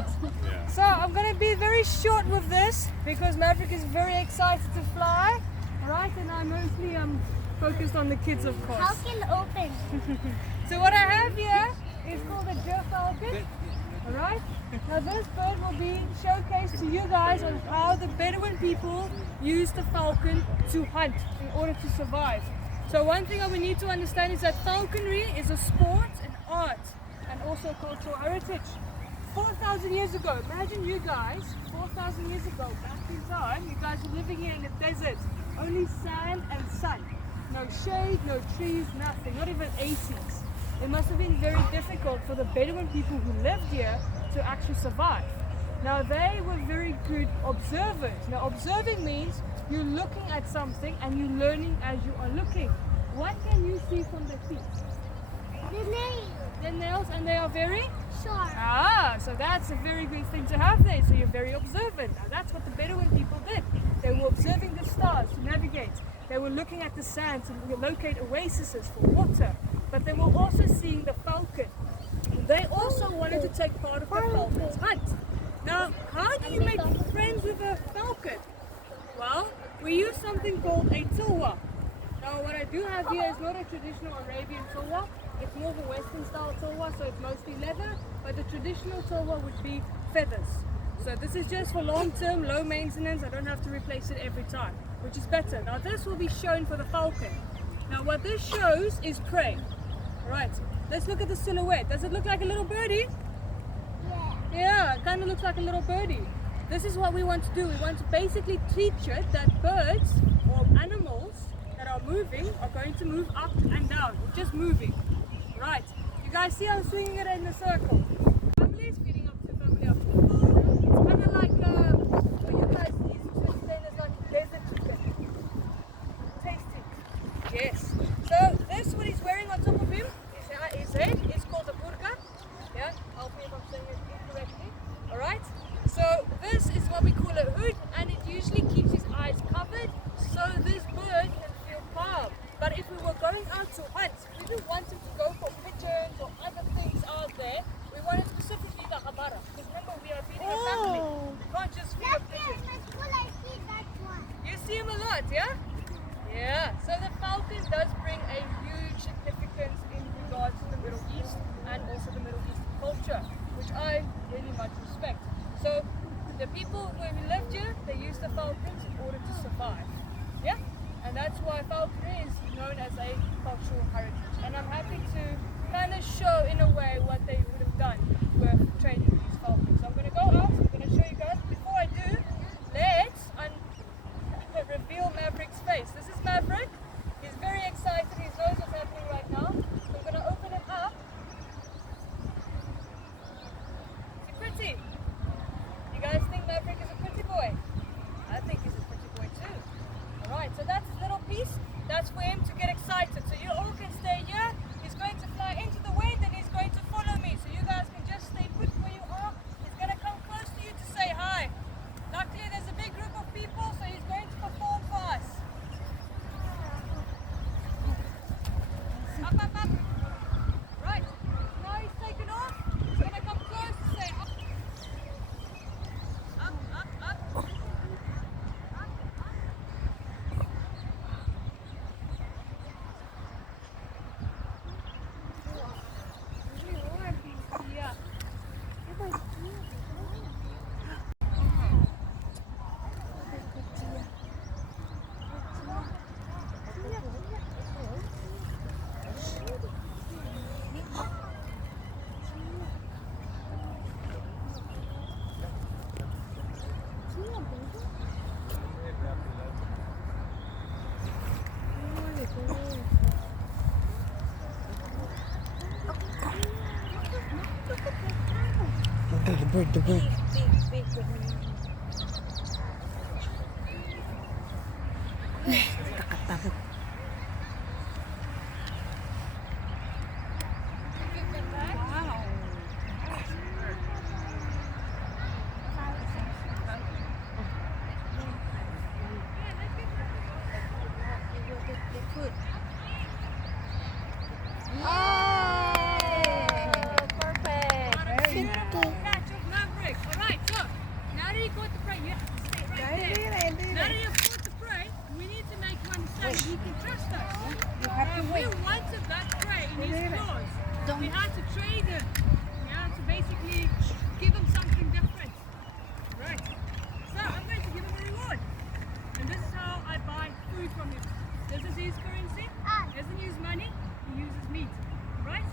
Right. Yeah. So I'm going to be very short with this because Maverick is very excited to fly. Right, and I mostly focused on the kids, of course. How can open? So what I have here is called a Falcon. Alright? Now this bird will be showcased to you guys on how the Bedouin people use the falcon to hunt in order to survive. So one thing that we need to understand is that falconry is a sport, an art, and also cultural heritage. 4,000 years ago, imagine you guys, 4,000 years ago, back in time, you guys were living here in the desert. Only sand and sun. No shade, no trees, nothing, not even ACs. It must have been very difficult for the Bedouin people who lived here to actually survive. Now they were very good observers. Now observing means you're looking at something and you're learning as you are looking. What can you see from their feet? The nails. Their nails, and they are very Sharp. Ah, so that's a very good thing to have there. So you're very observant. Now that's what the Bedouin people did. They were observing the stars to navigate. They were looking at the sand to locate oases for water. But they were also seeing the falcon. They also wanted to take part of the falcon's hunt. Now, how do you make friends with a falcon? Well, we use something called a tulwa. Now, what I do have here is not a traditional Arabian tulwa. It's more of a Western style tulwa, so it's mostly leather. But the traditional tulwa would be feathers. So this is just for long-term, low maintenance. I don't have to replace it every time, which is better. Now this will be shown for the falcon. Now what this shows is prey. Right, let's look at the silhouette. Does it look like a little birdie? Yeah. Yeah, it kind of looks like a little birdie. This is what we want to do. We want to basically teach it that birds or animals that are moving are going to move up and down, just moving. Right, you guys see I'm swinging it in a circle. Family is feeding up to family up. It's kind of like what you guys used to explain as like desert chicken. Tasty. Yes. So this what he's wearing on top of him, his head, is called a burqa. Yeah, help me if I'm saying it incorrectly. Alright? So this is what we call a hood, and it usually keeps his eyes covered so this bird can feel calm. But if we were going out to hunt, we didn't want him to go for pigeons or other things out there. We wanted specifically the habara. Because remember, we are feeding a family. We can't just feed a pigeon. My school, I see that one. You see him a lot, yeah? Yeah. So the falcon does bring a huge significance in regards to the Middle East and also the Middle Eastern culture, which I really much respect. So the people where we lived here, they used the falcons in order to survive. Yeah? And that's why falconry is known as a cultural heritage. And I'm happy to kind of show in a way what they would have done with training these falcons. So I'm going to go out, I'm going to show you guys. Before I do, let's reveal Maverick's face. This is Maverick. He's very excited. He knows what's happening right now. So I'm going to open it up. Is he pretty? You guys think Maverick is a pretty boy? I think he's a pretty boy too. Alright, so that's his little piece. That's for him to get excited. So you all can stay here. He's going to fly into the wind and he's going to follow me. So you guys can just stay put where you are. He's going to come close to you to say hi. Luckily there's a big group of people, so he's going to perform for us. Up, up, up. Right, now he's taken off. He's going to come close to say up. Up, up, up. Yeah. The bird, the bird. Big. Takot. Wow. Good. Oh, perfect. Very good. Catch of Maverick. there. Now that you've caught the prey, we need to make him understand that he can trust us. You have to We wait. wanted that prey in his claws. We had to trade him. We had to basically give him something different. Right. So I'm going to give him a reward. And this is how I buy food from him. This is his currency. He doesn't use money, he uses meat. Right?